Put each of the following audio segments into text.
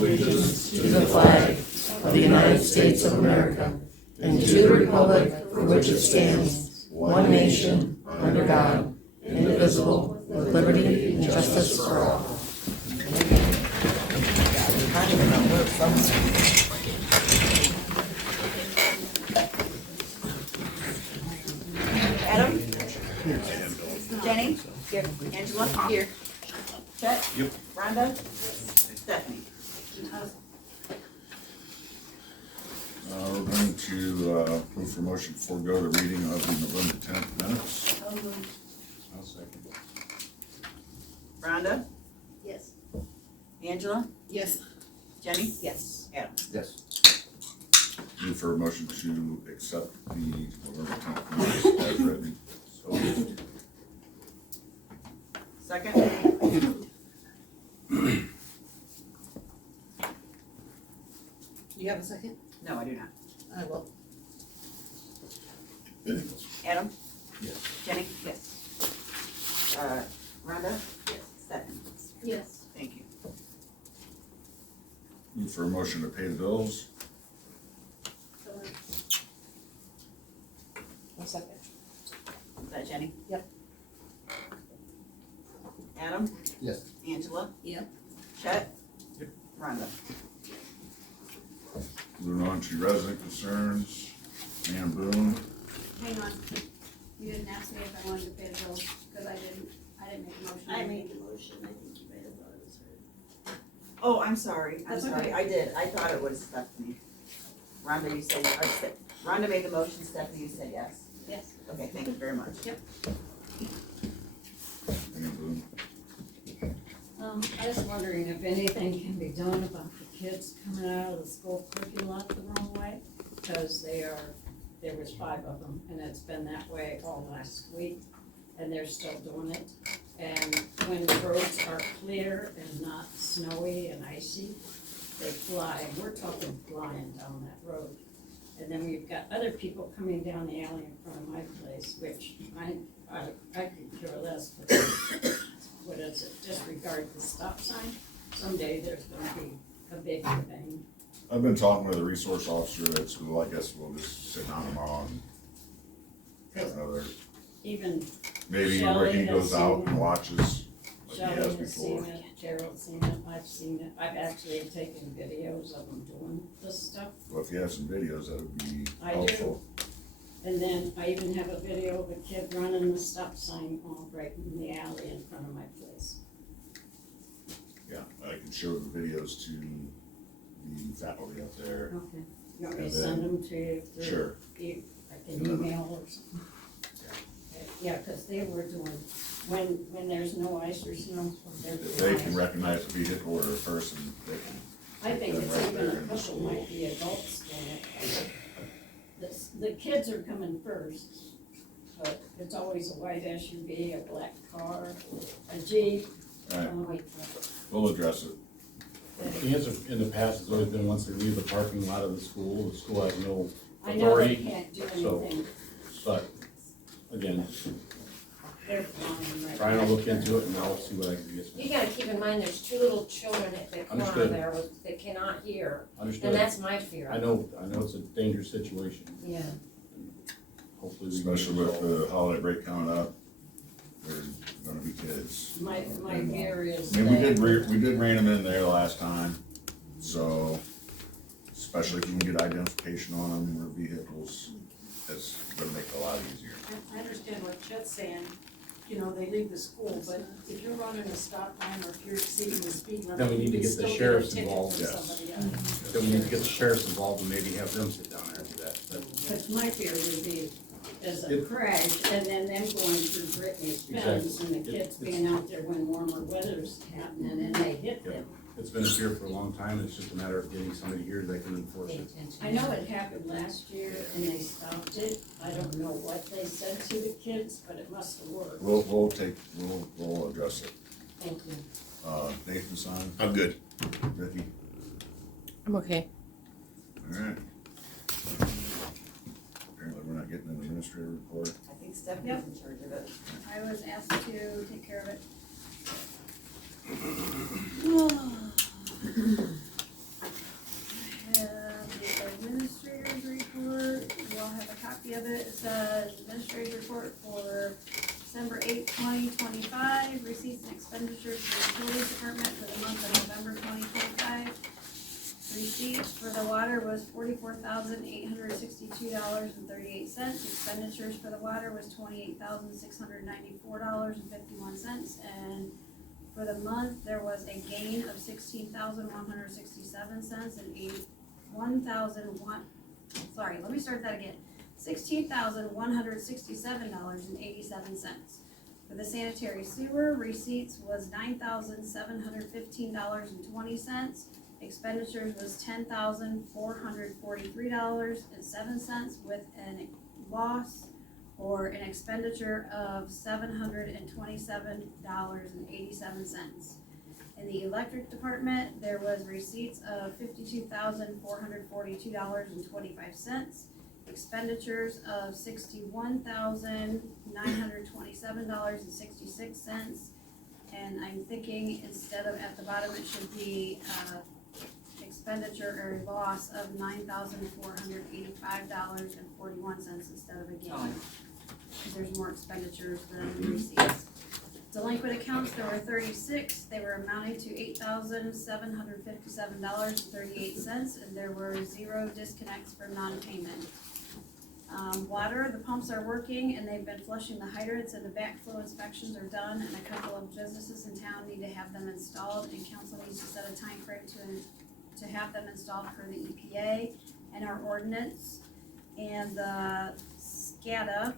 allegiance to the flag of the United States of America and to the republic for which it stands, one nation, under God, indivisible, with liberty and justice for all. Adam? Jenny? Here. Angela? Here. Chet? Yep. Rhonda? Stephanie? We're going to move for motion to forego the reading of the November 10th minutes. I'll second. Rhonda? Yes. Angela? Yes. Jenny? Yes. Adam? Yes. Move for a motion to accept the November 10th minutes as written. So moved. Second? You have a second? No, I do not. I will. Adam? Yes. Jenny? Yes. Rhonda? Yes. Stephanie? Yes. Thank you. Move for a motion to pay the bills. One second. Is that Jenny? Yep. Adam? Yes. Angela? Yep. Chet? Yep. Rhonda? Moving on to resident concerns. Ann Boone. Hang on, you didn't ask me if I wanted to pay the bills, because I didn't make a motion. I made the motion, I think you might have thought it was her. Oh, I'm sorry. I'm That's sorry. okay. I did. I thought it was Stephanie. Rhonda, you said, Rhonda made the motion. Stephanie, you said yes. Yes. Okay, thank you very much. Yep. Ann Boone. I was wondering if anything can be done about the kids coming out of the school parking lot the wrong way, because there was 5 of them, and it's been that way all last week, and they're still doing it. And when the roads are clear and not snowy and icy, they fly, and we're talking flying down that road. And then we've got other people coming down the alley in front of my place, which I could care less, but what is it, disregard the stop sign. Someday there's gonna be a big thing. I've been talking with a resource officer at school. I guess we'll just sit down tomorrow and have another, Even maybe where Shelley he has goes out seen and watches like Shelley he has has before. seen it, Gerald's seen it, I've seen it. I've actually taken videos of them doing this stuff. Well, if you have some videos, that would be I do. helpful. And then I even have a video of a kid running the stop sign off right in the alley in front of my place. Yeah, I can show the videos to the faculty up there. Okay. You want me And to send them to you through? Sure. Like an email or something? Yeah, cause they were doing, when there's no ice or snow, they're If doing they can ice. recognize a vehicle or a person, they can. I think them it's right even there a in the couple school. might be adults doing it. The kids are coming first, but it's always a white SUV, a black car, a Jeep. Right, Wait, we'll address it. The answer in the past has always been once they leave the parking lot of the school has no I know they authority, can't do so- anything, but again, they're flying right trying to now. look into it and I'll see what I can get. You gotta keep in mind, there's 2 little children at the corner Understood. there that cannot hear, and Understood. that's my fear. I know it's a dangerous situation. Yeah. Hopefully we can Especially with resolve it. the holiday break coming up, there's gonna be kids. My fear is I mean, that, we did rein them in there last time, so, especially if you can get identification on them or vehicles, that's gonna make it a lot easier. I understand what Chet's saying, you know, they leave the school, but if you're running a stop sign or if you're exceeding the speed limit. Then we need to you get the still sheriffs a ticket involved. from Yes. somebody else. Then we need to get the sheriffs involved and maybe have them sit down there and do that. but my fear would be is a It- crash and then them going through Brittany's fence and the kids being out there when warmer weather's happening and they hit them. It's been a fear for a long time. It's just a matter of getting somebody here that can enforce Pay it. attention. I know it happened last year and they stopped it. I don't know what they said to the kids, but it must have worked. We'll address it. Thank you. Nathan, son, I'm good. Vicki, I'm okay. alright. Apparently we're not getting an administrator report. I think Stephanie's in charge of it. I was asked to take care of it. twenty-five. Receipts and expenditures for the utilities department for the month of November twenty twenty-five. Receipts for the water was $44,862.38. Expenditures for the water was $28,694.51. And for the month, there was a gain of $16,167 and $16,167.87. For the sanitary sewer, receipts was $9,715.20. Expenditures was $10,443.07 with a loss or an expenditure of $727.87. In the electric department, there was receipts of $52,442.25, expenditures of $61,927.66, and I'm thinking instead of at the bottom, it should be expenditure or loss of $9,485.41 instead of a gain, because there's more expenditures than receipts. Delinquent accounts, there were 36, they were amounting to $8,757.38, and there were 0 disconnects for non-payment. Water, the pumps are working and they've been flushing the hydrants and the backflow inspections are done, and a couple of businesses in town need to have them installed, and council needs to set a time frame to have them installed for the EPA and our ordinance. And the SCADA,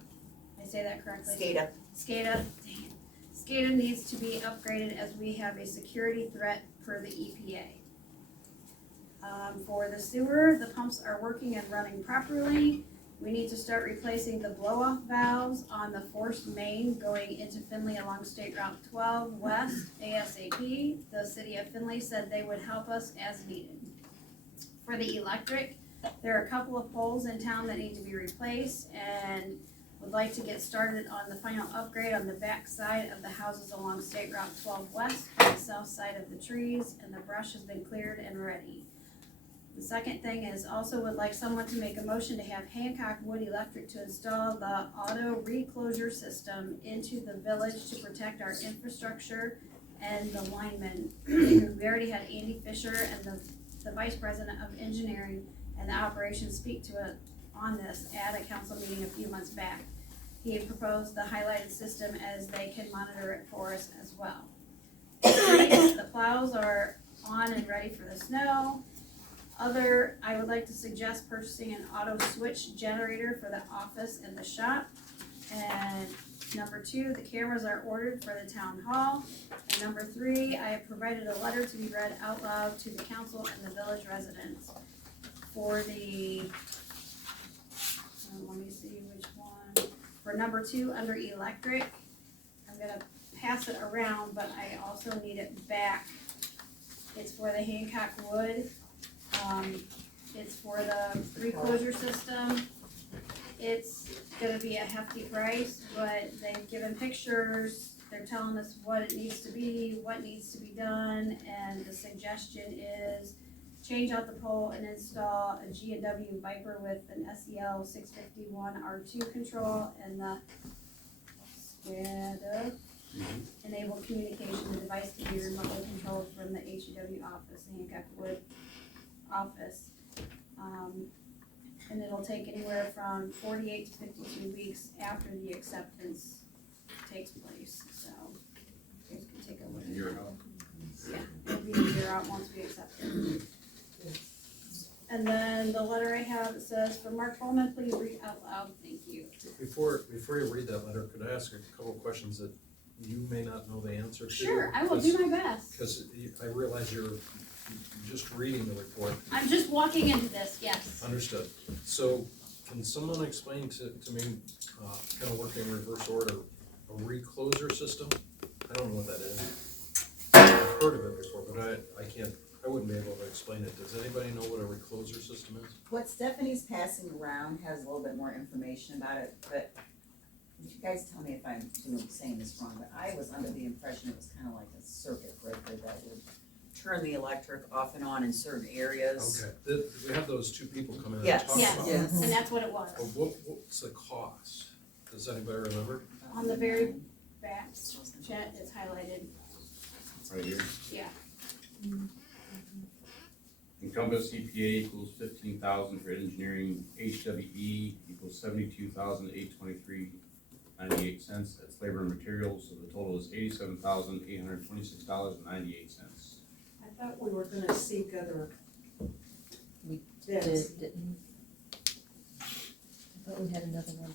I say that correctly? SCADA needs to be upgraded as we have a security threat per the EPA. For the sewer, the pumps are working and running properly. We need to start replacing the blow-off valves on the forced main going into Findlay along State Route 12 West ASAP. The city of Findlay said they would help us as needed. For the electric, there are a couple of poles in town that need to be replaced, and would like to get started on the final upgrade on the back side of the houses along State Route 12 West on the south side of the trees, and the brush has been cleared and ready. The second thing is also would like someone to make a motion to have Hancock Wood Electric to install the auto reclosure system into the village to protect our infrastructure and the linemen. We already had Andy Fisher and the Vice President of Engineering and the operations speak to it on this at a council meeting a few months back. He had proposed the highlighted system as they can monitor it for us as well. The plows are on and ready for the snow. I would like to suggest purchasing an auto switch generator for the office and the shop. And number 2, the cameras are ordered for the town hall. And number 3, I have provided a letter to be read out loud to the council and the village residents. For the, let me see which one. For number 2, under electric, I'm gonna pass it around, but I also need it back. It's for the Hancock Wood. It's for the reclosure system. It's gonna be a hefty price, but they've given pictures, they're telling us what it needs to be, what needs to be done, and the suggestion is change out the pole and install a G&W Viper with an SEL 651 R2 control and the SCADA enable communication. The device to be remotely controlled from the HEW office, the Hancock Wood office. And it'll take anywhere from 48 to 52 weeks after the acceptance takes place, so you guys can take a look at that. Yeah, it'll be a year out once we accept it. And then the letter I have says, for Mark Bowman, please read out loud, thank you. Before you read that letter, could I ask a couple of questions that you may not know the answer to? Sure, I will do my best. Because I realize you're just reading the report. I'm just walking into this, yes. Understood. So can someone explain to me, kind of working in reverse order, a recloser system? I don't know what that is. I've heard of it before, but I wouldn't be able to explain it. Does anybody know what a recloser system is? What Stephanie's passing around has a little bit more information about it, but you guys tell me if I'm saying this wrong, but I was under the impression it was kind of like a circuit breaker that would turn the electric off and on in certain areas. Okay, we have those two people come in and Yes. talk Yes, about Yes. and that's what it was. But what's the cost? Does anybody remember? On the very back, Chet, it's highlighted, Right here. yeah. Encompass EPA equals 15,000 for engineering, HWE equals 72,823.98. That's labor and materials, so the total is $87,826.98. I thought we were gonna seek other We bids. didn't. I thought we had another one.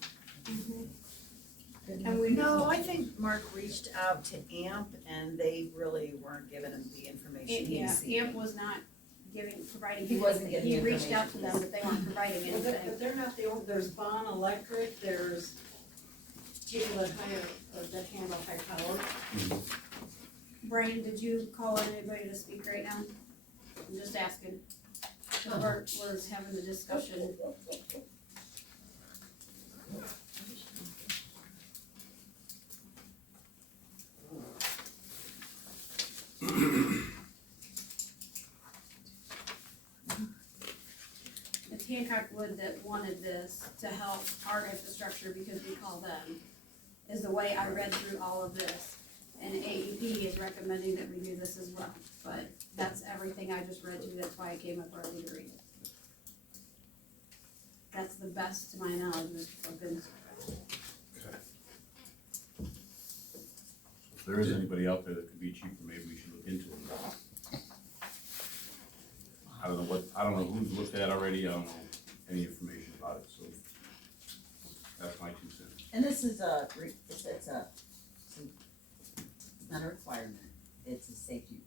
And we No, I think Mark reached out to AMP and they really weren't giving him the information he Yeah, received. AMP was not providing. He wasn't getting He the reached out to them, information. but they weren't providing Well, anything. but they're not the only, there's Bond Electric, there's people that that handle high power. Brian, did you call on anybody to speak right now? I'm just asking. Bart was having the discussion. It's Hancock Wood that wanted this to help our infrastructure because we call them, is the way I read through all of this. And AEP is recommending that we do this as well, but that's everything I just read to you, that's why I came up early to read it. That's the best to my knowledge of been. If there is anybody out there that could be cheaper, maybe we should look into it. I don't know who's looked at already, I don't know any information about it, so that's my 2 cents. And this is it's not a requirement, it's a safety.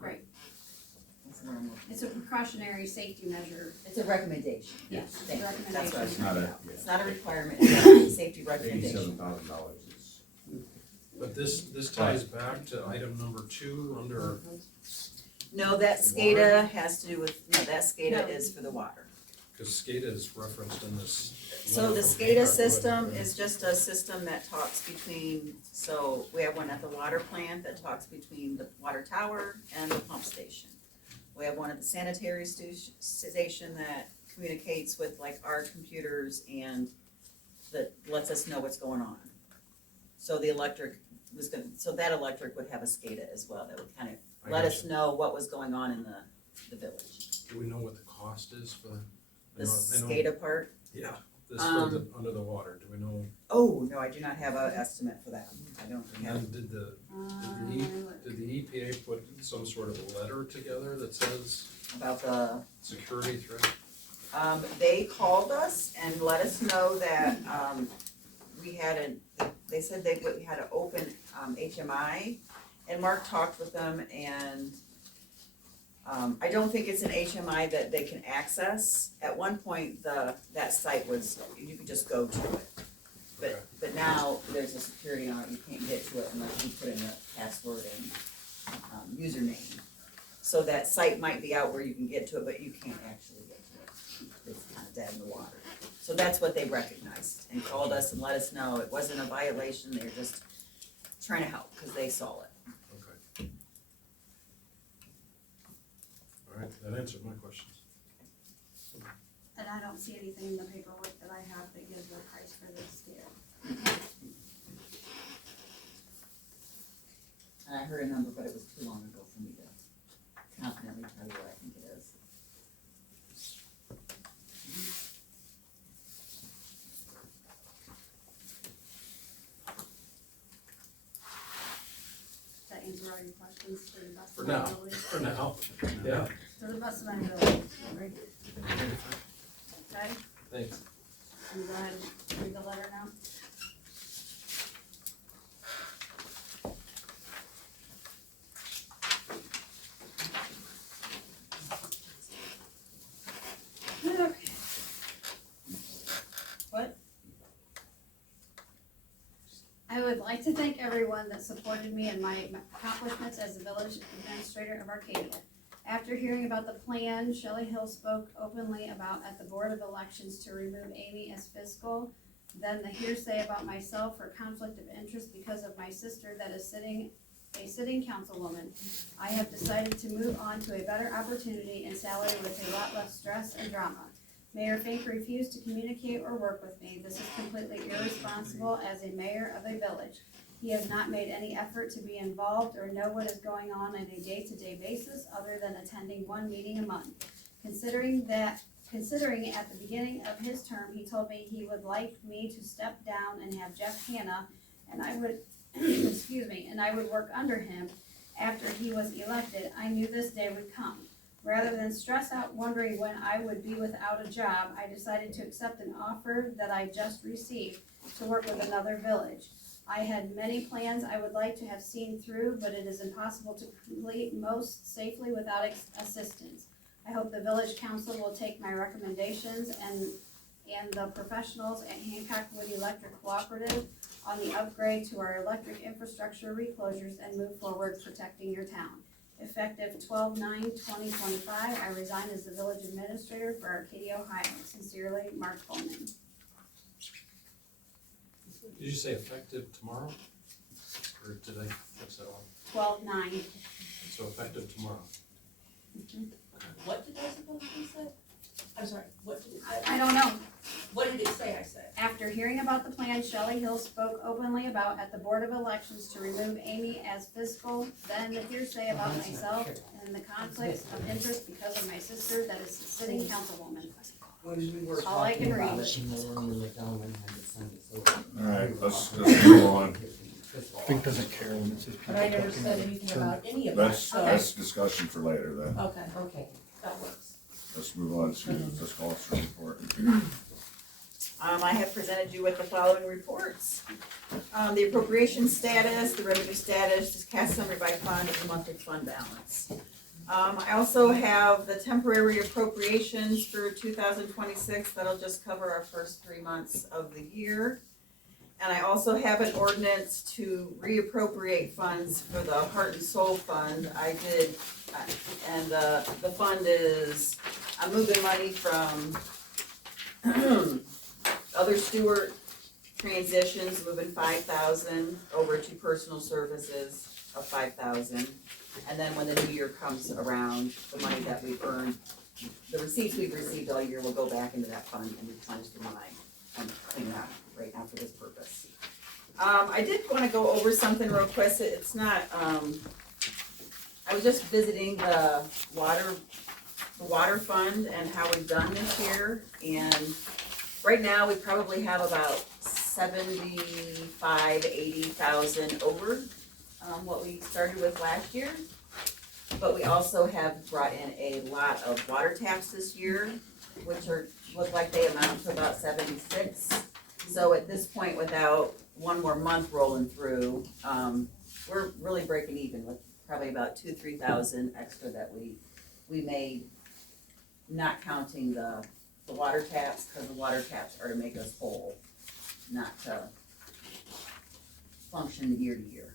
Right. That's what I'm looking It's a precautionary safety measure. It's a recommendation. Yes, Thank you. That's what I was It's not trying to a- get out. yeah. It's not a requirement, it's a safety recommendation. $87,000, it's. But this ties back to item number 2 under, No, that SCADA has to do with, that SCADA is for the water. because SCADA is referenced in this. So letter the from SCADA Hancock Wood. system is just a system that talks between, so we have one at the water plant that talks between the water tower and the pump station. We have one at the sanitary station that communicates with like our computers and that lets us know what's going on. So the electric so that electric would have a SCADA as well, that would kind I of let us gotcha. know what was going on in the village. Do we know what the cost is for the? The SCADA part, Yeah, this for the, under the water, do we know, oh, no, I do not have an estimate for that, I don't and have. then did the EPA put some sort of a letter together that says About the, security threat? they called us and let us know that, they said we had an open, HMI, and Mark talked with them, and, I don't think it's an HMI that they can access. At one point, that site was, you could just go to it. Okay. But now, there's a security on it, you can't get to it unless you put in the password and, username. So that site might be out where you can get to it, but you can't actually get to it. It's kind of dead in the water. So that's what they recognized and called us and let us know it wasn't a violation, they were just trying to help, cause they saw it. Okay. All right, that answered my questions. And I don't see anything in the paperwork that I have that gives a price for this scale. And I heard a number, but it was too long ago for me to confidently tell you what I think it is. Does that answer all your questions to the best For of my now. ability? For now, yeah. To the best of my ability. Okay, Thanks. can you go ahead and read the letter now? Okay. What? I would like to thank everyone that supported me in my accomplishments as the village administrator of Arcadia. After hearing about the plan Shelley Hill spoke openly about at the Board of Elections to remove Amy as fiscal, then the hearsay about myself for conflict of interest because of my sister that is a sitting councilwoman, I have decided to move on to a better opportunity and salary with a lot less stress and drama. Mayor Fink refused to communicate or work with me. This is completely irresponsible as a mayor of a village. He has not made any effort to be involved or know what is going on a day-to-day basis other than attending one meeting a month. Considering at the beginning of his term, he told me he would like me to step down and have Jeff Hanna, and I would, and I would work under him after he was elected. I knew this day would come. Rather than stress out wondering when I would be without a job, I decided to accept an offer that I just received to work with another village. I had many plans I would like to have seen through, but it is impossible to complete most safely without assistance. I hope the village council will take my recommendations and the professionals at Hancock Wood Electric Cooperative on the upgrade to our electric infrastructure reclosures and move forward protecting your town. Effective 12/9/2025, I resign as the village administrator for Arcadia, Ohio. Sincerely, Mark Coleman. Did you say effective tomorrow? Or did I fix that one? 12/9. So effective tomorrow. What did I supposed to say? I'm sorry, what did it say? I don't know. What did it say I said? After hearing about the plan Shelley Hill spoke openly about at the Board of Elections to remove Amy as fiscal, then the hearsay about myself and the conflicts of interest because of my sister that is sitting councilwoman. When we were All I can talking about read. it, and then when the gentleman had to send us over. Alright, let's move on. Vic doesn't care when it says people But I never talking said about anything turn- about any of that, That's, so. that's discussion for later then. Okay, Okay. that works. Let's move on to fiscal officer report. I have presented you with the following reports. The appropriation status, the revenue status, just cash summary by fund, and the monthly fund balance. I also have the temporary appropriations for 2026, that'll just cover our first 3 months of the year. And I also have an ordinance to reappropriate funds for the Heart and Soul Fund. I did, and the fund is, I'm moving money from other Stewart transitions, moving 5,000 over to personal services of 5,000. And then when the new year comes around, the money that we've earned, the receipts we've received all year will go back into that fund and replenish the line and clean it out right now for this purpose. I did wanna go over something real quick, it's not, I was just visiting the water fund and how we've done this year, and right now we probably have about 80,000 over, what we started with last year. But we also have brought in a lot of water taps this year, which look like they amount to about 76. So at this point, without one more month rolling through, we're really breaking even with probably about 2,000-3,000 extra that we made, not counting the water taps, because the water taps are to make us whole, not to function year to year.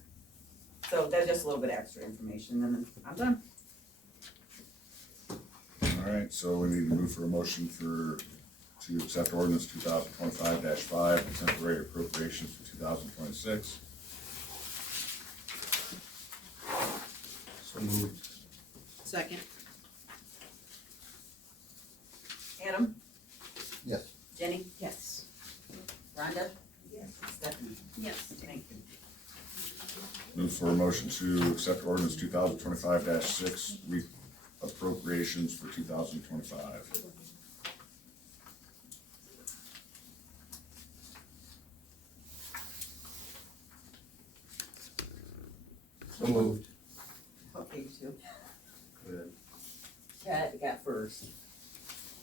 So that's just a little bit extra information, and then I'm done. Alright, so we need to move for a motion to accept ordinance 2025-5, the temporary appropriations for 2026. So moved. Second. Adam? Yes. Jenny? Yes. Rhonda? Yes. Stephanie? Yes. Thank you. Move for a motion to accept ordinance 2025-6, appropriations for 2025. So moved. Okay, you two. Good. Chad, you got first.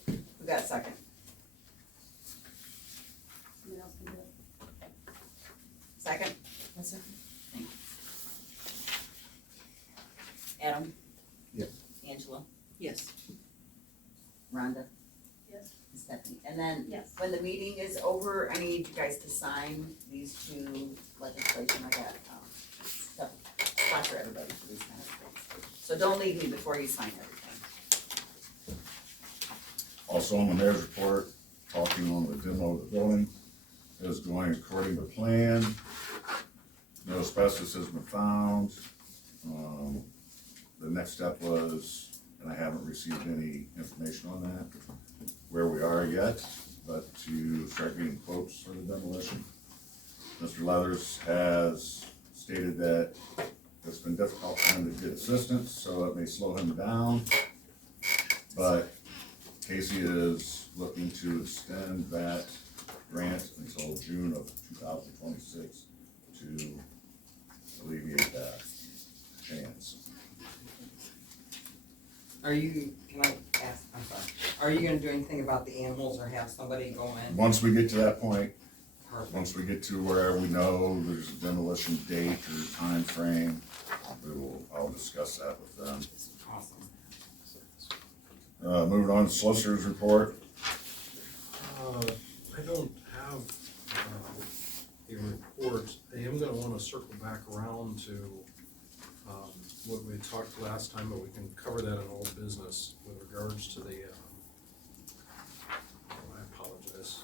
Who got second? Someone else can do it. Second? That's it. Adam? Yes. Angela? Yes. Rhonda? Yes. And Stephanie. And then Yes. when the meeting is over, I need you guys to sign these two legislation. I got, stuff for everybody for these kind of things. So don't leave me before you sign everything. Also on the mayor's report, talking on the demo of the building is going according to plan. No asbestos has been found. The next step was, and I haven't received any information on that, where we are yet, but to start getting quotes for the demolition. Mr. Leathers has stated that it's been difficult for him to get assistance, so it may slow him down. But Casey is looking to extend that grant until June of 2026 to alleviate that chance. Are you, can I ask, I'm sorry, are you gonna do anything about the animals or have somebody go in? Once we get to that point, Perfect. once we get to where we know there's a demolition date or time frame, I'll discuss that with them. Awesome. Moving on to solicitor's report. I don't have, a report. I am gonna wanna circle back around to, what we talked last time, but we can cover that in old business with regards to the, I apologize.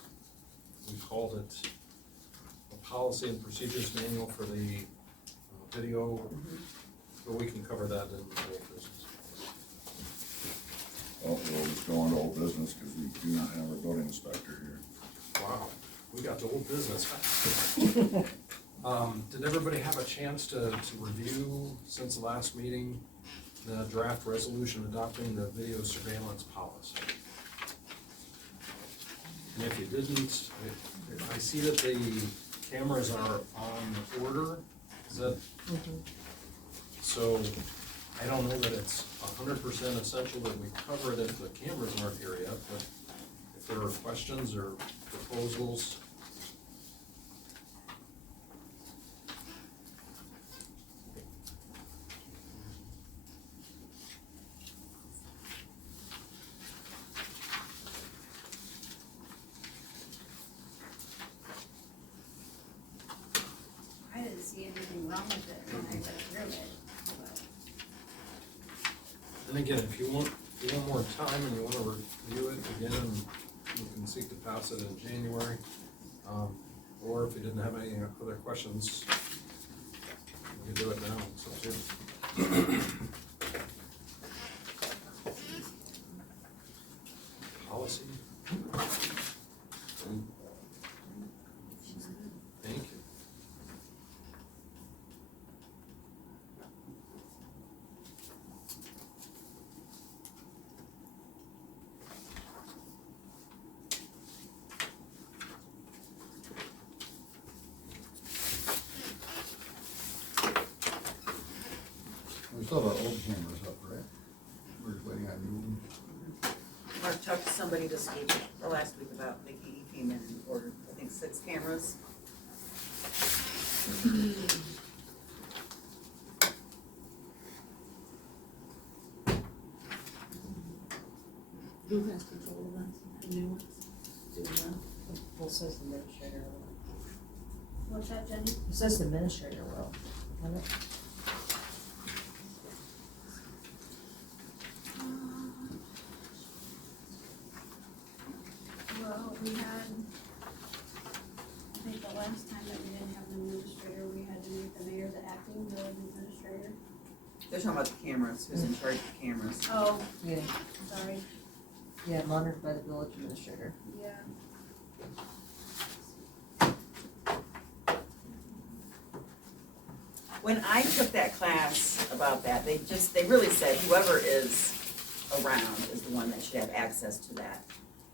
We called it a policy and procedures manual for the video, but we can cover that in old business. Well, we'll just go on to old business because we do not have our building inspector here. Wow, we got to old business. Did everybody have a chance to review, since the last meeting, the draft resolution adopting the video surveillance policy? And if you didn't, I see that the cameras are on order, is that? So, I don't know that it's 100% essential that we cover it if the cameras aren't here yet, but if there are questions or proposals. I didn't see anything wrong with it when I read through it, but. And again, if you want more time and you wanna review it again, you can seek to pass it in January. Or if you didn't have any other questions, you can do it now, it's up to you. Policy. Thank you. We still have our old cameras up, right? We're just waiting on new. Mark talked to somebody this week, or last week, about Vicki came in and ordered, I think, 6 cameras. Who has control of that, the new ones, doing that? Well, it says the administrator will. What's that, Jenny? It says the administrator will. Doesn't it? Well, we had, I think the last time that we didn't have an administrator, we had to make the mayor the acting village administrator. They're talking about the cameras, who's in charge of the cameras. Oh, Yeah, sorry, yeah, monitored by the village administrator. yeah. When I took that class about that, they really said whoever is around is the one that should have access to that.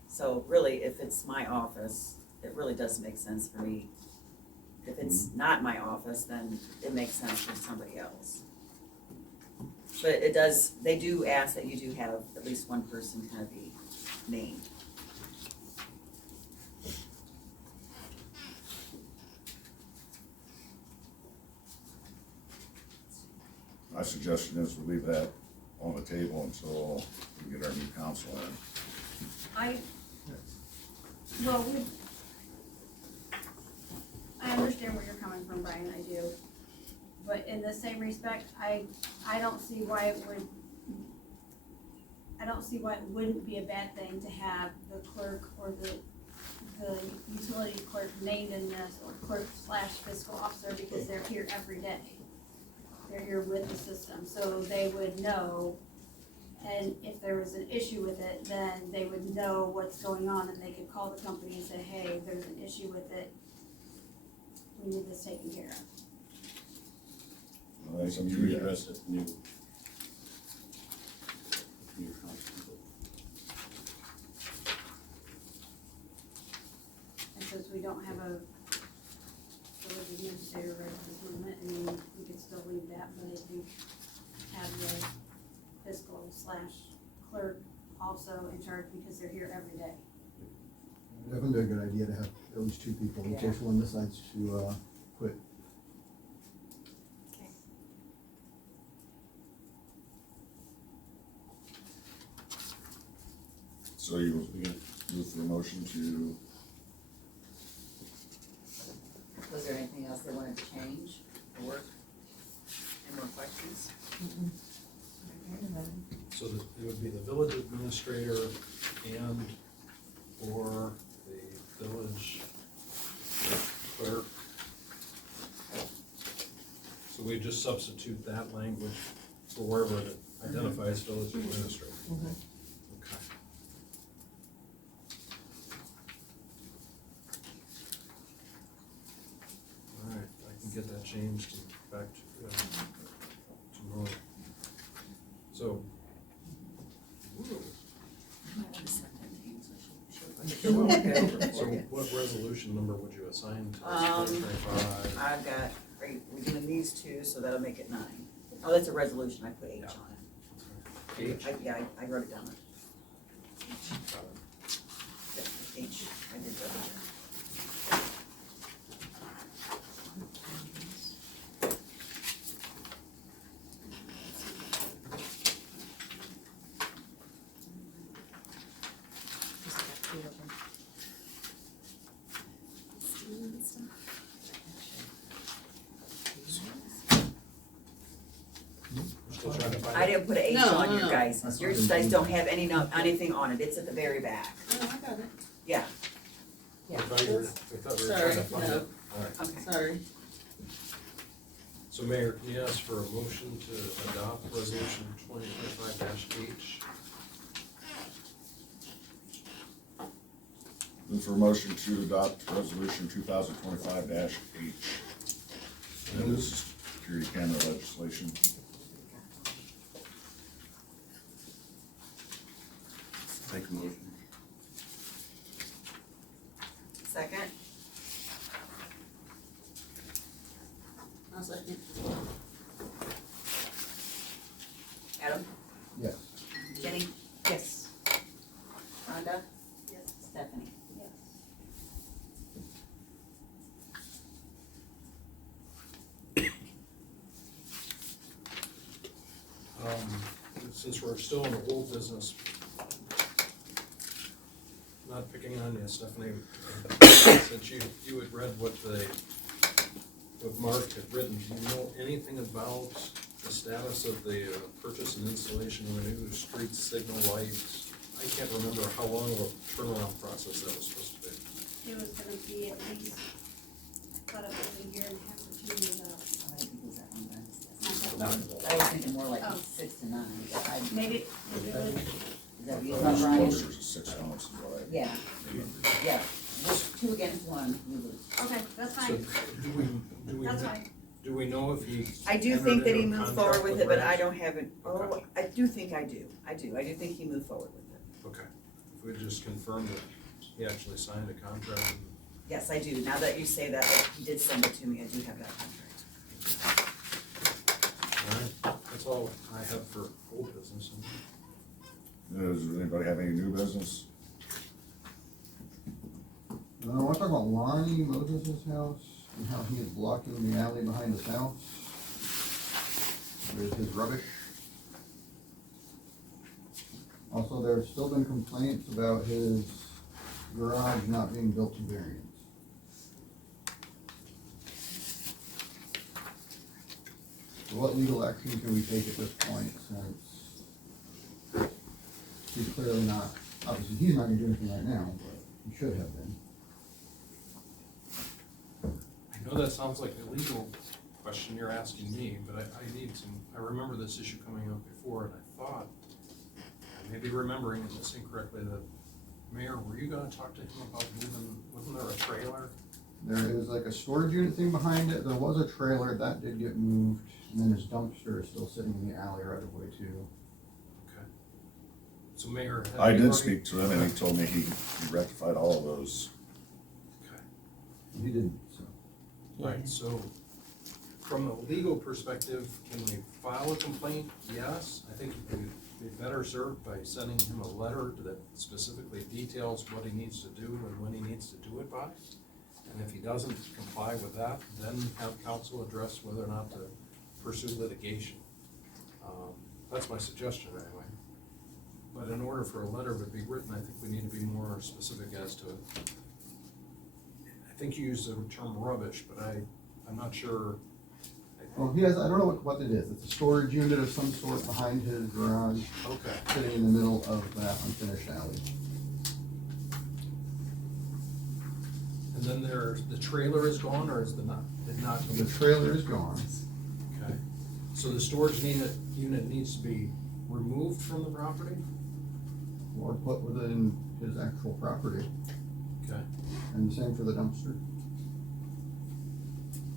So really, if it's my office, it really does make sense for me. If it's not my office, then it makes sense for somebody else. But it does, they do ask that you do have at least one person kind of be named. My suggestion is we leave that on the table until we get our new council in. I understand where you're coming from, Brian, I do. But in the same respect, I don't see why it wouldn't be a bad thing to have the clerk or the utility clerk named in this, or clerk / fiscal officer, because they're here every day. They're here with the system, so they would know, and if there was an issue with it, then they would know what's going on, and they could call the company and say, hey, there's an issue with it. We need this taken care of. All right, so To you address it new. New council. And since we don't have a village administrator right at this moment, I mean, we could still leave that, but I think have the fiscal / clerk also in charge because they're here every day. Definitely a good idea to have at least two people in case one decides to, quit. So you move for a motion to, Was there anything else they wanted to change or work? Any more questions? So that it would be the village administrator and or the village clerk. So we just substitute that language for wherever it identifies village administrator. Okay. All right, I can get that changed and back to normal. So. So what resolution number would you assign to this, 2025? I've got, we're doing these two, so that'll make it 9. Oh, that's a resolution, I put H on it. H? I wrote it down. H, I did that. Still trying to find I it? didn't put an H No, on no, your no. guys. Your guys don't have anything on it. It's at the very back. Oh, I got it. Yeah, I thought we were trying to Sorry, find no. it. All right. okay. Sorry. So Mayor, can you ask for a motion to adopt resolution 2025-H? move for a motion to adopt resolution 2025-H. And this is security camera legislation. Make a motion. Second? I'll second. Adam? Yes. Jenny? Yes. Rhonda? Yes. Stephanie? Yes. Since we're still in the old business, not picking on you, Stephanie, since you had read what Mark had written, do you know anything about the status of the purchase and installation of a new street signal light? I can't remember how long of a turnaround process that was supposed to be. It was gonna be at least, thought it was a year and a half or 2 years out. I didn't think it was that long, but Not that long. I was thinking more like Oh. 6 to 9. But Maybe, it was, is that what you Well, thought, Ryan? closer to 6 months is what I. Yeah, yeah. Just 2 against 1, you lose. okay, that's So fine, that's fine. do we know if he? I do entered think that he into a moved contract forward with it, but I Rams? don't have it, Okay. I do think I do. I do think he moved forward with it. Okay, if we just confirm that he actually signed a contract. Yes, I do. Now that you say that, he did send it to me. I do have that contract. All right, that's all I have for old business. Does anybody have any new business? I want to talk about Lonnie Moses' house and how he is blocking the alley behind his house with his rubbish. Also, there's still been complaints about his garage not being built to variance. So what legal action can we take at this point since he's clearly not, obviously he's not gonna do anything right now, but he should have been. I know that sounds like a legal question you're asking me, but I need some, I remember this issue coming up before, and I thought, I may be remembering this incorrectly, that Mayor, were you gonna talk to him about moving, wasn't there a trailer There is like a storage unit thing behind it. There was a trailer that did get moved, and then his dumpster is still sitting in the alley right away too. So Mayor. have I you did already- speak to him and he told me he rectified all of those. He didn't, so. Right, so from a legal perspective, can we file a complaint? Yes. I think we'd be better served by sending him a letter that specifically details what he needs to do and when he needs to do it by. And if he doesn't comply with that, then have council address whether or not to pursue litigation. That's my suggestion anyway. But in order for a letter to be written, I think we need to be more specific as to, I think you used the term rubbish, but I'm not sure. Well, he has, I don't know what it is. It's a storage unit of some sort behind his garage, Okay. sitting in the middle of that unfinished alley. And then the trailer is gone, or is did not? So the trailer is gone. Okay. So the storage unit needs to be removed from the property? Or put within his actual property, Okay. and the same for the dumpster.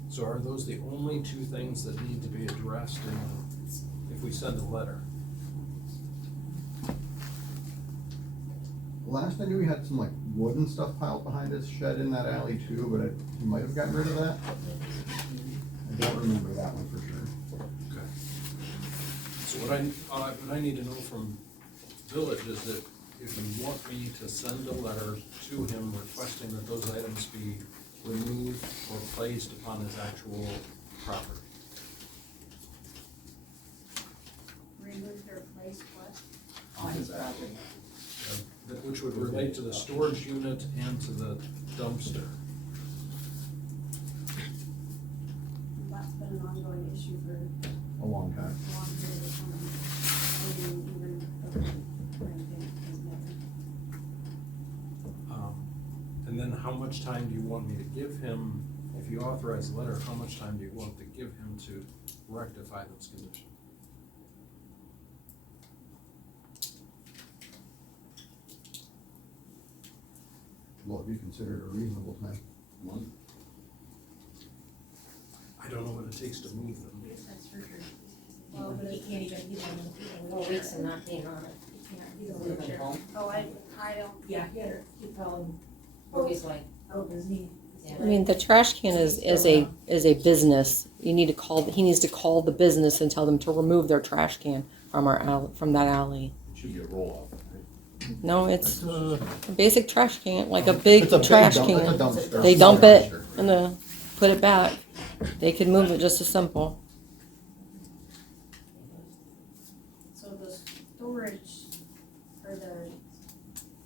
So are those the only two things that need to be addressed if we send a letter? Last I knew, he had some like wood and stuff piled behind his shed in that alley too, but he might have gotten rid of that. I don't remember that one for sure. Okay. So what I need to know from Village is that if you want me to send a letter to him requesting that those items be removed or placed upon his actual property. Remove their place, what? On his property. Which would relate to the storage unit and to the dumpster. That's been an ongoing issue for A long time. a long period of time. I mean, even And then how much time do you want me to give him, if you authorize the letter, how much time do you want to give him to rectify those conditions? What would be considered a reasonable time? I don't know what it takes to move them. Well, but He can't even, he's on 4 weeks and not being on it. He can't, he's a wheelchair. oh, I don't, Yeah, he had her, he fell and Broke his leg. broke his knee. I mean, the trash can is a business. You need to he needs to call the business and tell them to remove their trash can from that alley. It should be a roll-off, right? No, it's a basic trash can, like a big It's a trash dump- it's a can. dumpster. They dump it and put it back. They could move it just as simple. so the storage, or the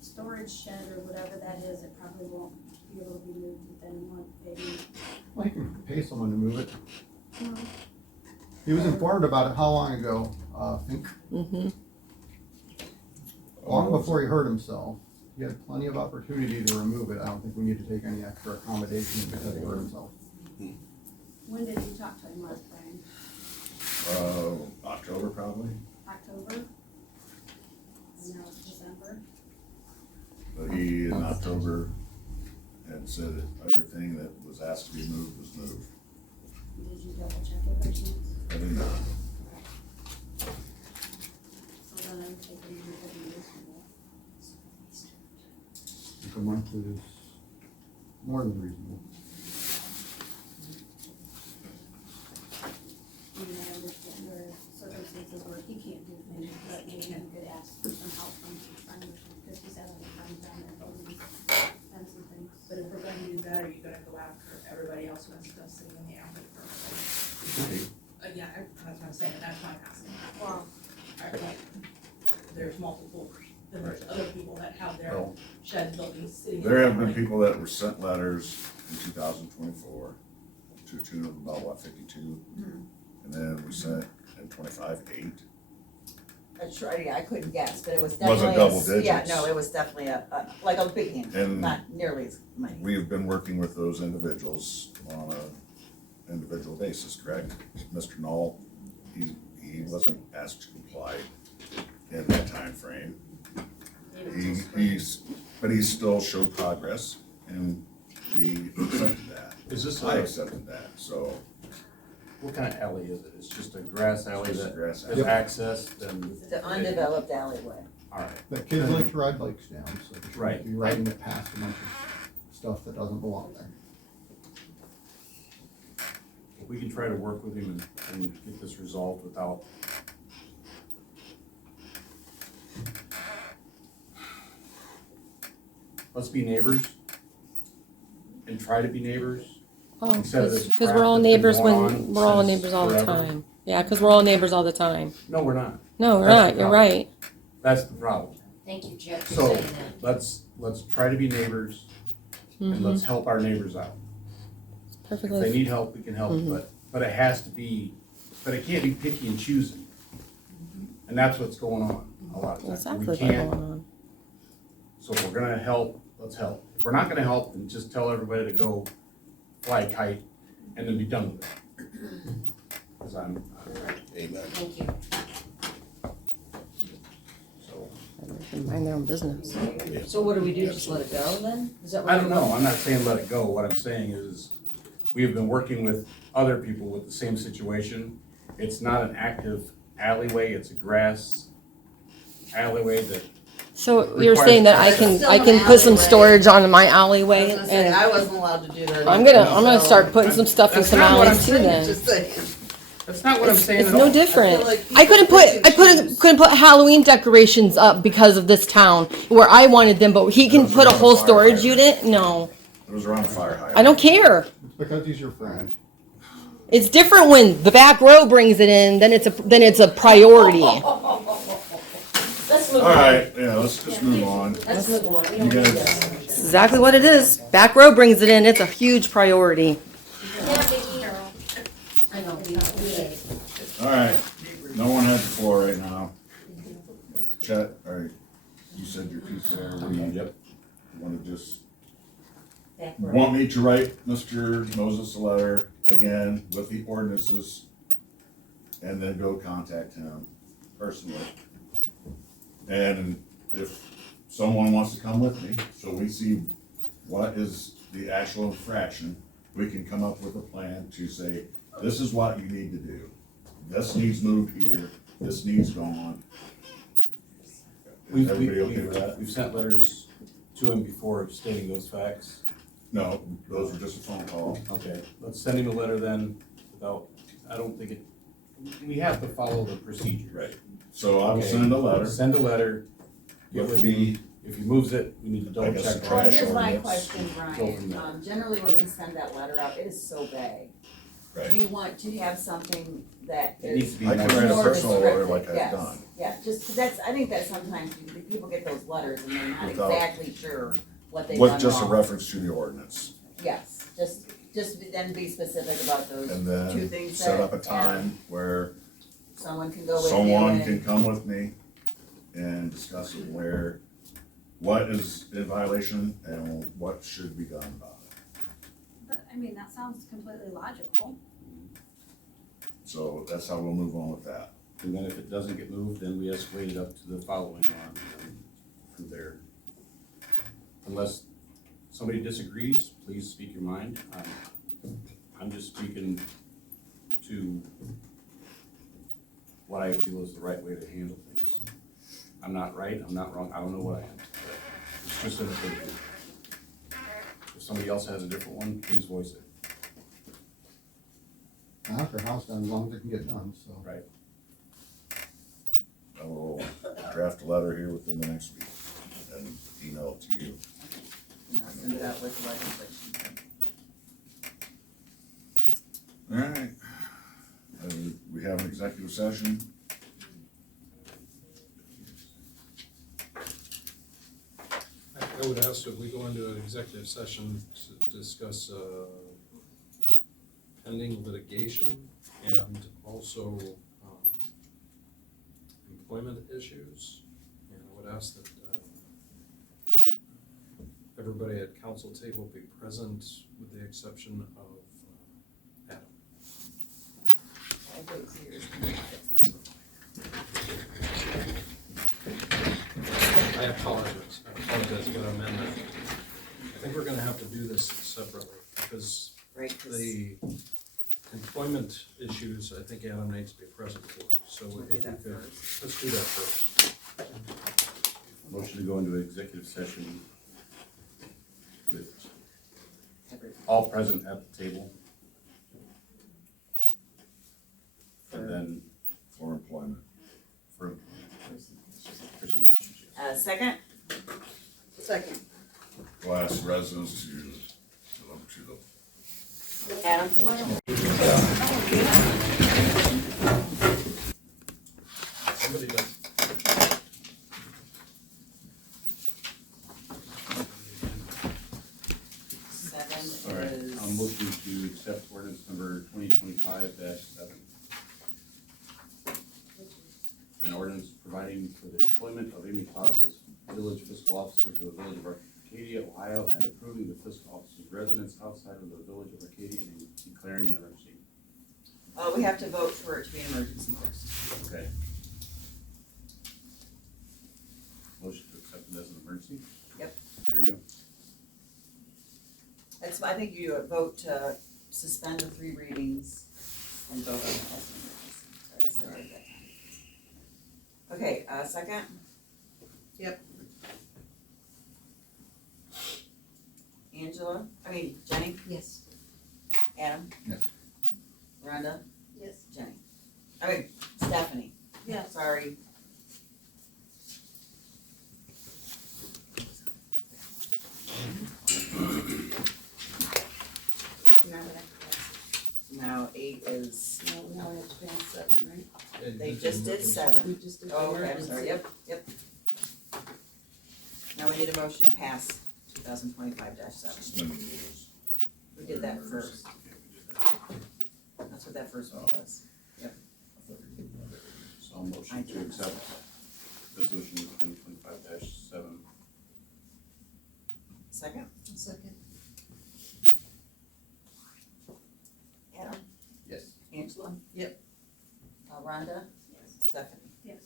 storage shed or whatever that is, it probably won't be able to be moved within one, maybe. Well, he can pay someone to move it. No. He was informed about it how long ago? I think Mm-hmm. long before he hurt himself. He had plenty of opportunity to remove it. I don't think we need to take any extra accommodation because he hurt himself. When did you talk to him last, Brian? October probably, October? And now it's December? but he in October had said that everything that was asked to be moved was moved. Did you double check it by chance? I did not. So then I'm thinking you could be reasonable. If a month is more than reasonable. I mean, I understand there are circumstances where he can't do things, but maybe you could ask for some help from some friends, because he's had other friends down there building and some things. But if we're gonna do that, are you gonna go after everybody else who has stuff sitting in the alley for? Yeah, that's what I'm saying, that's why I'm asking. Well, Like, there's multiple, then there's other people that have their Well, shed buildings sitting in the there have been alley. people that were sent letters in 2024 to a tune of about, what, 52? And then we sent in 25, 8. I couldn't guess, but it was Wasn't definitely. double Yeah, digits. no, it was definitely like a big hand, And not nearly as many. we have been working with those individuals on a individual basis, correct? Mr. Knoll, he wasn't asked to comply in that time frame. But he still showed progress, and we accepted that. Is this I a, accepted that, so what kind of alley is it? It's just a grass alley it's just a that grass is alley. accessed and, It's an undeveloped alleyway. alright. But kids like to ride bikes down, so they Right. shouldn't be riding it past a bunch of stuff that doesn't belong there. We can try to work with him and get this resolved without. Let's be neighbors and try to be neighbors. Oh, Instead of this because crap we're all that's been neighbors going on when, we're all since neighbors all the forever. time. Yeah, because we're all neighbors all the time. No, we're not. No, we're That's not, the you're problem. right. That's the problem. Thank you, Jeff, for So saying that. let's try to be neighbors and Mhm. let's help our neighbors out. If they Perfectly, need help, we can help, Mhm. but it has to be, but it can't be picky and choosing. And that's what's going on a lot of times. exactly We what's can't, going on. so if we're gonna help, let's help. If we're not gonna help, then just tell everybody to go fly a kite and then be done with it. Cause I'm Amen. Thank you. so, Everybody can mind their own business. So what do we do, just let it go then? Is that what? I don't know, I'm not saying let it go. What I'm saying is, we have been working with other people with the same situation. It's not an active alleyway, it's a grass alleyway that, So you're Requires- saying that I can put some storage on my alleyway and I wasn't allowed to do that. I'm gonna start putting some stuff in That's some not what I'm alleys too saying, then. Just saying. that's not what I'm saying It's at all. no different. like I couldn't people put, pick and I choose. couldn't put Halloween decorations up because of this town where I wanted them, but he can Those put a are whole fire storage hydrants. unit? No, It was around a fire hydrant. I don't care. It's because he's your friend. It's different when the back row brings it in, then it's a priority. Let's move All on. right, yeah, let's just move on. Let's move on. We You don't need guys, that. Exactly what it is. Back row brings it in, it's a huge priority. Yeah, Vicki. I know, we did. all right, no one has the floor right now. Chet, all right, you said your piece there. Yep. Want to just, Back row. want me to write Mr. Moses a letter again with the ordinances and then go contact him personally. And if someone wants to come with me, so we see what is the actual infraction, we can come up with a plan to say, this is what you need to do. This needs moved here, this needs gone. Is everybody okay with that? We've sent letters to him before stating those facts. No, those were just a phone call. Okay, let's send him a letter then, without, I don't think it, we have to follow the procedure. Right. So I will Okay. send a letter Send a letter, get with him, if he moves it, we need to double guess check. the Well, trash here's my ordinance. question, Go from Brian. there. Generally, when we send that letter out, it is so vague. Right. You want to have something that It needs is to be I can more write a more personal letter descriptive, like I've yes. done. Yeah, just, 'cause that's, I think that sometimes people get those letters and they're not Without- exactly sure what they've done With just a wrong. reference to the ordinance. Yes, just then be specific about those And two then things set that- up a time where Someone can go with you someone and- can come with me and discuss where, what is in violation and what should be done about it. But, I mean, that sounds completely logical. So that's how we'll move on with that. And then if it doesn't get moved, then we escalate it up to the following one, and from there. Unless somebody disagrees, please speak your mind. I'm just speaking to what I feel is the right way to handle things. I'm not right, I'm not wrong, I don't know what I am, but it's just an opinion. If somebody else has a different one, please voice it. I have their house done as long as it can get done, so. Right. I will draft a letter here within the next week and email it to you. And I'll send it out with legislation. All right. We have an executive session. I would ask if we go into an executive session to discuss pending litigation and also employment issues. And I would ask that everybody at council table be present with the exception of Adam. I'll wait till yours can fix this real quick. I apologize, I'm gonna amend that. think we're gonna have to do this separately, because right? 'Cause the employment issues, I think Adam needs to be present for, so we'll if do we that could, first. let's do that first. Motion to go into executive session with Everyone. all present at the table. And then For employment. for personal relationships. Second? Second. We'll ask residents to look to the Adam? Somebody does. Seven All right, is. I'm looking to accept ordinance number 2025-7. An ordinance providing for the employment of Amy Klaus as village fiscal officer for the village of Arcadia, Ohio, and approving the fiscal officer's residence outside of the village of Arcadia and declaring an emergency. We have to vote for it to be an emergency first. Okay. Motion to accept it as an emergency? Yep. There you go. I think you vote to suspend the 3 readings and vote on it as an emergency. Sorry, I said it like that. Okay, second? Yep. Jenny? Yes. Adam? Yes. Rhonda? Yes. Jenny. Stephanie. Yes. Sorry. Now 8 is, No, no, it's been 7, right? they just did 7. We just did the Oh, okay, I'm emergency. sorry, yep. Now we need a motion to pass 2025-7. suspended rules. We did that first. Okay, we did that. That's what that first one was. So I'll motion to accept resolution 2025-7. Second? Second. Adam? Yes. Angela? Yep. Rhonda? Stephanie? Yes.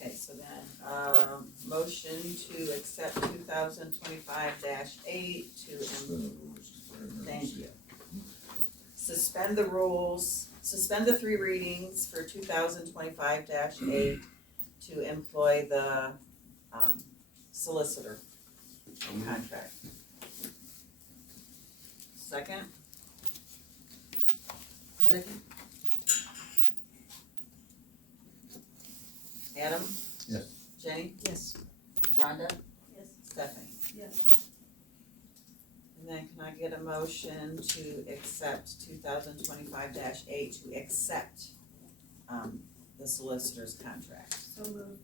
Okay, so then, motion to accept 2025-8 to, Suspended rules, declare thank emergency. you. Suspend the rules, suspend the 3 readings for 2025-8 to employ the, solicitor contract. Second? Second. Adam? Yes. Jenny? Yes. Rhonda? Yes. Stephanie? Yes. And then can I get a motion to accept 2025-8 to accept, the solicitor's contract? So moved.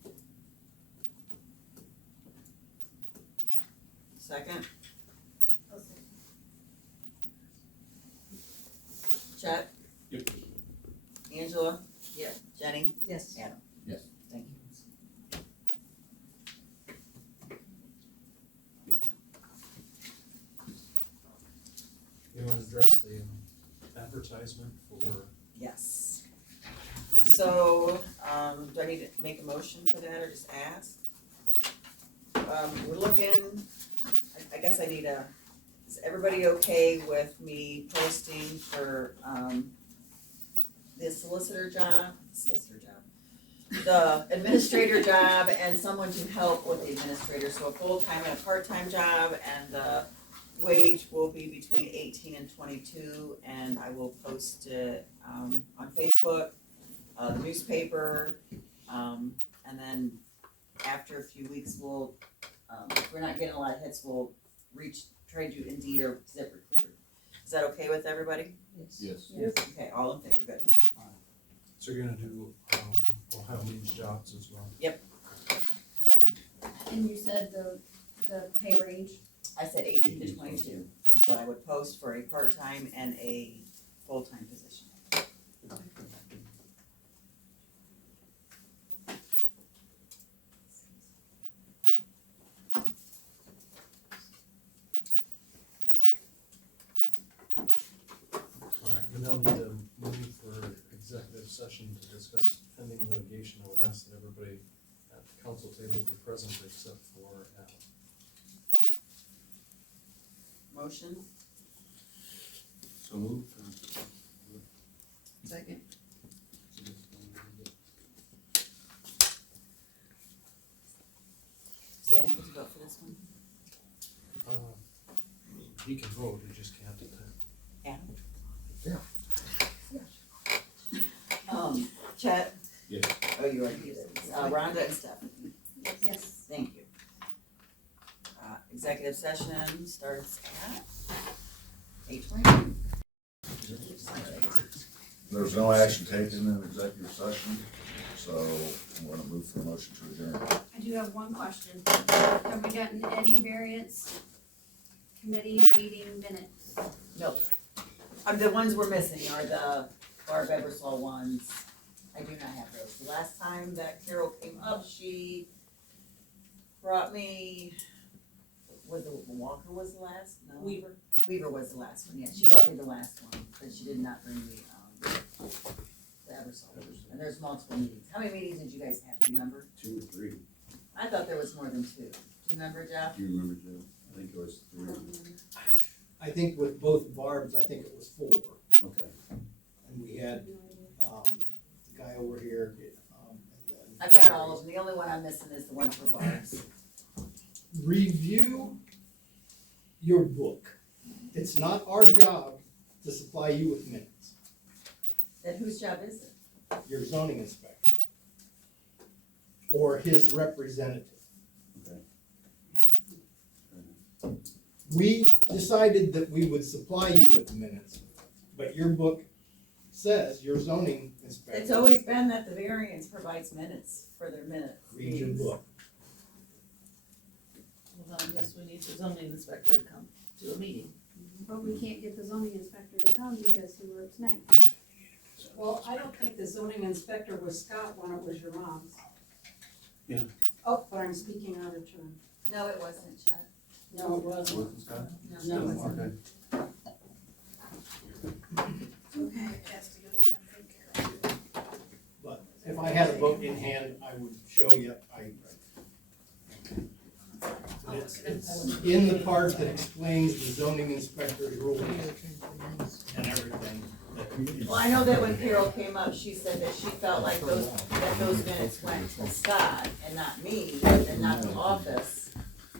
Second? I'll second. Chet? Yep. Angela? Yes. Jenny? Yes. Adam? Yes. Thank you. You wanna address the advertisement for, Yes. So, do I need to make a motion for that or just ask? We're looking, I guess I need a, is everybody okay with me posting for, the solicitor job? The administrator job and someone to help with the administrator, so a full-time and a part-time job, and the wage will be between 18 and 22, and I will post it, on Facebook, the newspaper, and then after a few weeks, we'll, if we're not getting a lot of hits, we'll try to do Indeed or ZipRecruiter. Is that okay with everybody? Yes. Yes. Okay, all in favor, good. so you're gonna do, Ohio Means Jobs as well? And you said the pay range? I said 18 to 22 is what I would post for a part-time and a full-time position. Alright, we now need to move for session to discuss pending litigation, I would ask that everybody at the council table be present except for Adam. Motion? So moved. Second. See, I didn't get to vote for this one. He can vote, he just can't attend. Adam? Yeah. Chet? Yes. Oh, you already did it. Rhonda and Stephanie? Yes. Thank you. Executive session starts at 8:20. There's no action taken in executive session, so I'm gonna move for a motion to adjourn. I do have one question. Have we gotten any variance committee meeting minutes? No. The ones we're missing are the Barb Ebersol ones. I do not have those. The last time that Carol came up, she brought me, was it Walker was the last? No. Weaver. Weaver was the last one, yeah. She brought me the last one, but she did not bring me, the Ebersol. And there's multiple meetings. How many meetings did you guys have? Do you remember? 2 or 3. I thought there was more than 2. Do you remember, Jeff? Do you remember, Joe? I think it was 3. I think with both Barb's, I think it was 4, Okay. and we had, the guy over here, and then. I've got all of them. The only one I'm missing is the one for Barb's. Review your book. It's not our job to supply you with minutes, Then whose job is it? your zoning inspector. Or his representative. Okay. We decided that we would supply you with the minutes, but your book says your zoning inspector. It's always been that the variance provides minutes for their minutes. Read your book. Well, I guess we need the zoning inspector to come to a meeting. But we can't get the zoning inspector to come because he works nights. Well, I don't think the zoning inspector was Scott when it was your mom's. Yeah. Oh, but I'm speaking out of turn. No, it wasn't, Chet. No, it wasn't. Wasn't Scott? No, it wasn't. Okay. Okay, has to go get him taken care of. But if I had a book in hand, I would show you, it's in the part that explains the zoning inspector's rules and everything. Well, I know that when Carol came up, she said that she felt like those minutes went to Scott and not me, and not the office.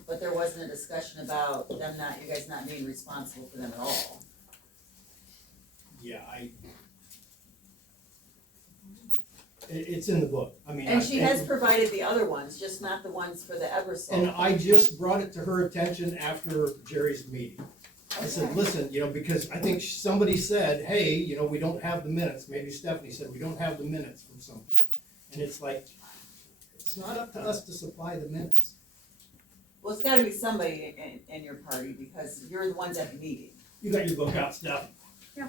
But there wasn't a discussion about them not, you guys not being responsible for them at all. Yeah, it's in the book, I mean. And she has provided the other ones, just not the ones for the And Ebersol. I just brought it to her attention after Jerry's meeting. I said, Okay. listen, because I think somebody said, hey, we don't have the minutes, maybe Stephanie said, we don't have the minutes from something. And it's like, it's not up to us to supply the minutes. Well, it's gotta be somebody in your party, because you're the ones at the meeting. You got your book out, Steph? Yeah.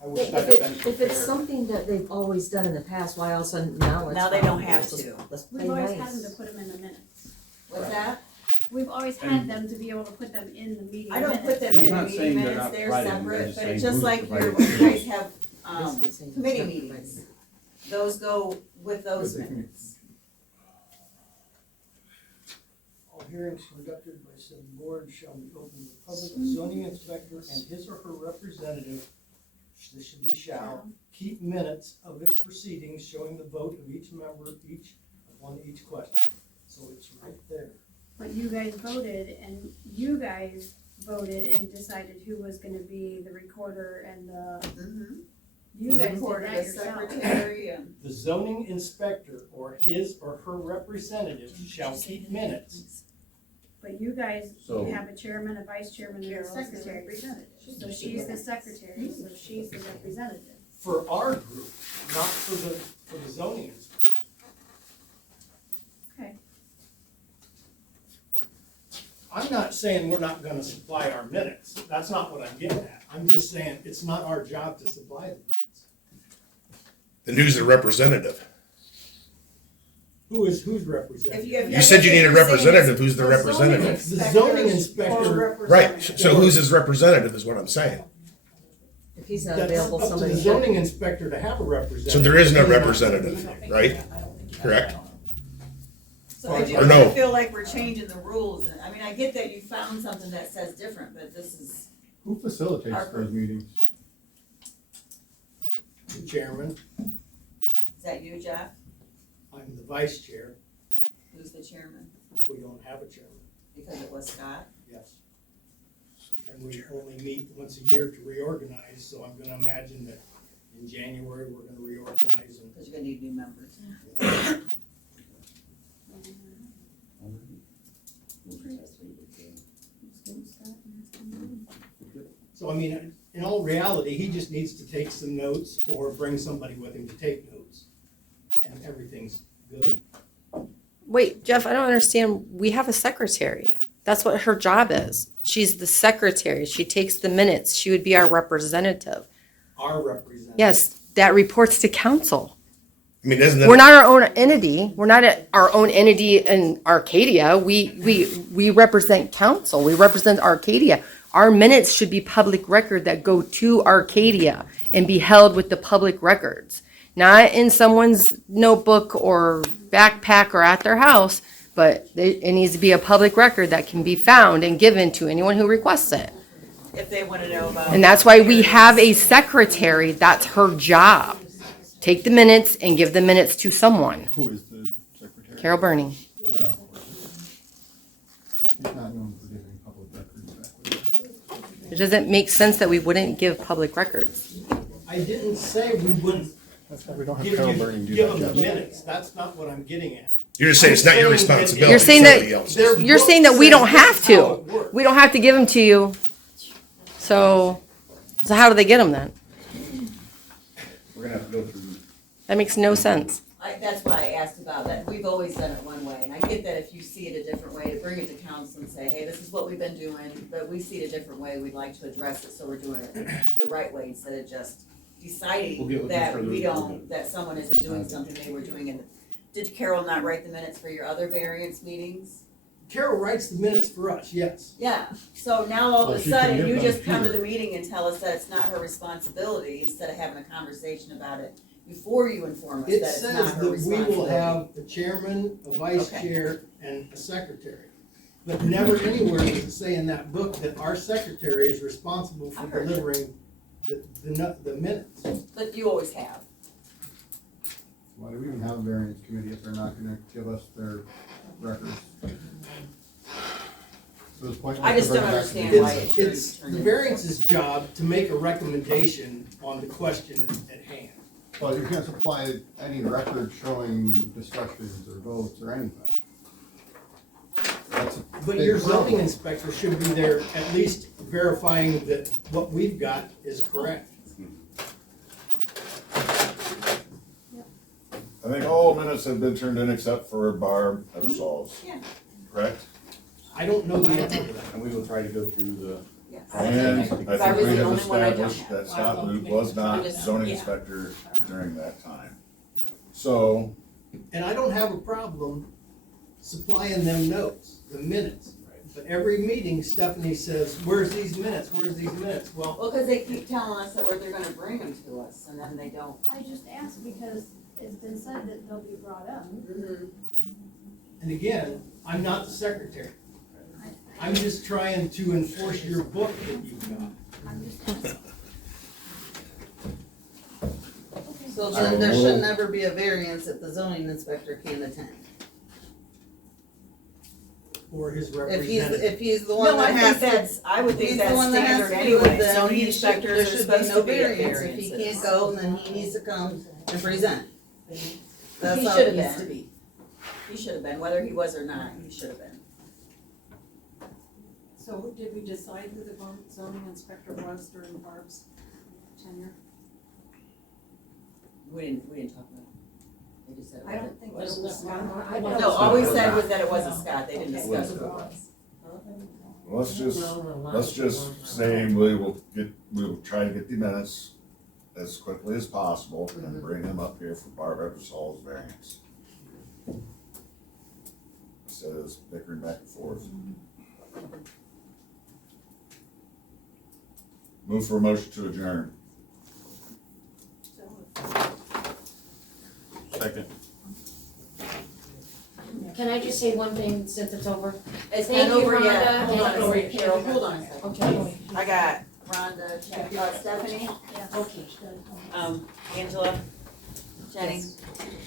I wish If I'd have been it's prepared. something that they've always done in the past, why all of a sudden now it's. Now they don't have to. Let's play We've always had nice. them to put them in the minutes. What's that? We've always had them to be able to put them in the meeting I don't put minutes. them He's in the not meeting saying they're minutes, not they're providing, separate, they're just but saying it's just who's like your, providing when you the guys have, Basically saying committee it's not meetings, those go with those minutes. All hearings conducted by said board shall be open to the public. The zoning inspector and his or her representative, this should be shall, keep minutes of its proceedings showing the vote of each member, on each question. So it's right there. But you guys voted and decided who was gonna be the recorder and you The guys did recorder, that the yourself. secretary, and The zoning inspector or his or her representative shall keep minutes. But you guys So- have a chairman, a vice chairman, and a Carol's the secretary. representative. So she's the secretary, so she's the representative. For our group, not for the zoning inspector. Okay. I'm not saying we're not gonna supply our minutes, that's not what I'm getting at, I'm just saying it's not our job to supply the minutes. Then who's the representative? Who's representing? You said you need a representative, who's the representative? The zoning inspector, Right, so who's his representative is what I'm saying. If he's not That's available, up to somebody the should. zoning inspector to have a representative. So there is no representative, right? Correct? So I do Or kind no. of feel like we're changing the rules, and, I mean, I get that you found something that says different, but this is, Who facilitates those meetings? The chairman, is that you, Jeff? I'm the vice chair, Who's the chairman? we don't have a chairman, Because it was Scott? yes. And we only meet once a year to reorganize, so I'm gonna imagine that in January, we're gonna reorganize and. Because you're gonna need new members. So I mean, in all reality, he just needs to take some notes or bring somebody with him to take notes. And everything's good. Wait, Jeff, I don't understand. We have a secretary. That's what her job is. She's the secretary. She takes the minutes. She would be our representative. Our representative. Yes, that reports to council. I mean, isn't that? We're not our own entity. We're not our own entity in Arcadia. We represent council. We represent Arcadia. Our minutes should be public record that go to Arcadia and be held with the public records. Not in someone's notebook or backpack or at their house, but it needs to be a public record that can be found and given to anyone who requests it. If they wanna know about. And that's why we have a secretary. That's her job. Take the minutes and give the minutes to someone. Who is the secretary? Carol Burney. Well, he's not known for giving public records back. It doesn't make sense that we wouldn't give public records. I didn't say we wouldn't That's why we don't have give Carol you, Burning do give that them the job. minutes. That's not what I'm getting at. You're just saying it's not your I'm saying that responsibility. You're saying it's somebody that- else's. Their You're saying book that we says don't this have is how to. it works. We don't have to give them to you. So how do they get them then? We're gonna have to go through. That makes no sense. That's why I asked about that. We've always done it one way, and I get that if you see it a different way, to bring it to council and say, hey, this is what we've been doing, but we see it a different way, we'd like to address it, so we're doing it the right way instead of just We'll deciding get with that you further. we don't, that someone isn't doing something they were doing. And did Carol not write the minutes for your other variance meetings? Carol writes the minutes for us, yes. Yeah, so now all of Well, a she can sudden, give you them just to come to you. the meeting and tell us that it's not her responsibility, instead of having a conversation about it before you inform us that It it's says not that her we responsibility. will have a chairman, a vice Okay. chair, and a secretary. But never anywhere does it say in that book that our secretary is responsible I for heard that. delivering the minutes. But you always have. Why do we even have a variance committee if they're not gonna give us their records? So it's pointless I just to bring don't it back to understand the why board. it It's the variance's job to make a recommendation on the question at hand. Well, you can't supply any record showing discussions or votes or anything. That's a But big your problem. zoning inspector should be there at least verifying that what we've got is correct. I think all minutes have been turned in except for Barb Eversols. Yeah. Correct? I don't know the answer to that. And we will try to go through the. Yes. And I If I think was we the have only one, I don't established have. that Scott Luke was not I'm just- zoning yeah. inspector during that time. So, And I don't have a problem supplying them notes, the minutes. But every meeting Stephanie says, where's these minutes, where's these minutes? Well, Well, cause they keep telling us that they're gonna bring them to us, and then they don't. I just asked because it's been said that they'll be brought up. and again, I'm not the secretary. I'm just trying to enforce your book that you've got. I'm just asking. So I then there will- should never be a variance if the zoning inspector can't attend. Or his If representative. he's the one No, I that think has to. that's, I would think He's the that's one that has standard to do it, anyway. then Zoning he should, inspectors there are should be supposed no to be at variance. If he variances. can't go, then he needs to come and present. That's He how should it have needs to been. be. He should have been, whether he was or not, he should have been. So did we decide who the zoning inspector was during Barb's tenure? We didn't talk about it. They just said it I don't think there Wasn't was that one. one? I don't No, know. all we said was that it wasn't Scott, they didn't discuss who it was. let's just say we will try to get the minutes as quickly as possible and bring them up here for Barb Eversol's variance. Instead of bickering back and forth. Move for a motion to adjourn. Second. Can I just say one thing since it's over? It's Thank not you, over yet. Rhonda. Hold on Thank a you. second, Carol, hold on a second. Okay. I got Rhonda, Stephanie, Okay. Angela, Jenny,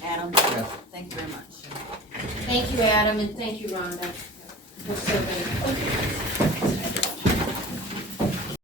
Adam. Yes. Thank you very much. Thank you, Adam, and thank you, Rhonda, for serving.